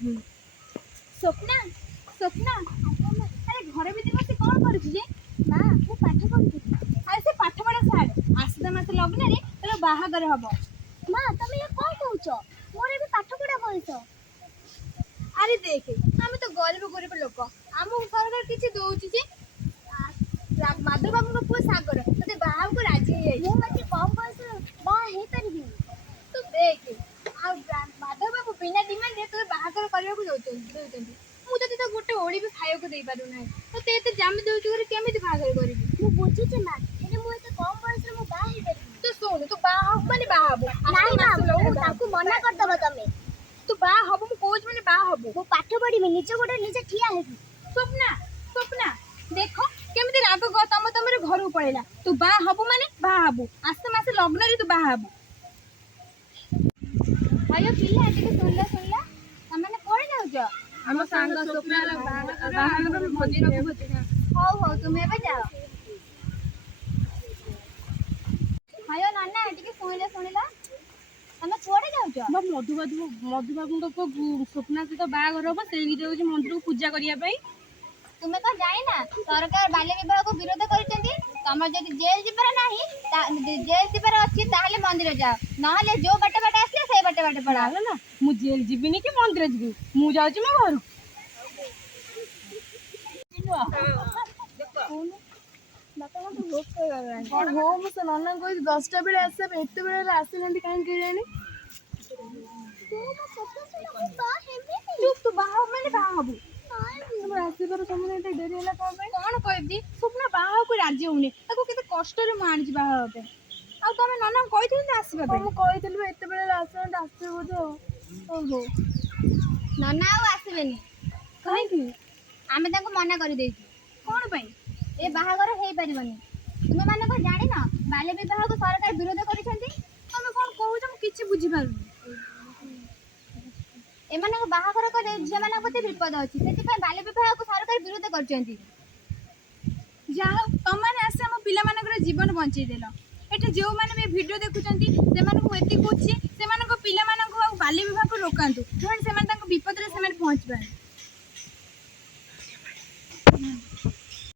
स्वप्ना स्वप्ना अरे घर भी बस कौन करुचे माँ मु पाठ पढ़ुची अरे से पाठ पढ़ा छाड़ आसदा मास लग्न रे तोर बाहागर हबो माँ तुम ये कौन कहूच मोर भी पाठ पढ़ा बयस अरे देख आम तो गरीब गरीब लोक आमको सरकार किसी दौची जे माधव बाबू पुओ सागर ते बाहा को राजी है मु मते कम बयस बाहा हे परबी तू देख आ माधव बाबू बिना डिमांड रे तो बाहागर करबा को दउचंदी मु तो गोटे ओली भी खाया को दे पारु ना तो ते एते जाम दउछु करे केमिति बाहागर करबी मु बुझी छ ना एने मु एते कम बयस रे मु बाहा हे परबी तो सुन तू बाहा हो माने बाहा हो नाही ना ताकू मना कर दबा तमे तू बाहा हो मु कोच माने बाहा हो मु पाठ पढ़ी में निजे गोटे निजे ठिया हेबी स्वप्ना स्वप्ना देखो केमिति राग ग तमरे घर पळेला तू बा हबु माने बा हबु आस्ते मासे लग्न रे तू बा हबु आयो पिल्ला एते सुनला तमने कोइ जाउछ हम सांग स्वप्ना बाहागर भोजी रखु भोजी हो तुम एबे जाओ आयो नाना एते सुनला तमे कोडे जाउछ मधुबाबू को स्वप्ना सहित बाहागर हम से मंदिर को पूजा करिया तुम्हें तो जानी ना सरकार बाल्य विवाह को विरोध करछंती तमर जदि जेल जिबार नाही जेल जिबार अछि ताहले मंदिर जाओ नहले जो बाटे बाटे आसले से बाटे पड़ा ना मु जेल जीविनी कि मंदिर जीवी मु जाउची मो घर हो मु से नन्ना को 10टा बेले आसे एते बेले आसे नंदी काहे के जानी चुप तू बाहा माने बाहा हबु आसबार समय एते डेरी होला कौन कहबी स्वप्न बाहा को राजी होनी ताको केते कष्ट रे मानि जी बाहा होबे आ तमे नन्ना कहिथिन ना आसीबा मु कहितलु एते बेले आसे आसे बोझो ओहो नन्ना आ आसीबेनी काहे कि आमे ताको मना करि देइछु कोन पई ए बाहागर हेई परिबनी तुमे माने को जानि ना बाल्य विवाह को सरकार विरोध करिसेंती तमे कोन कहू हम किछि बुझी पारुनी एमान बाहागर करे झिया मान प्रति विपद अछि सेति पय बाल्य विवाह को सरकार विरोध करछंती जाओ तमाने आसे हम पिला मानकर जीवन बंचई देलो एटे जो माने वीडियो देखुचंती से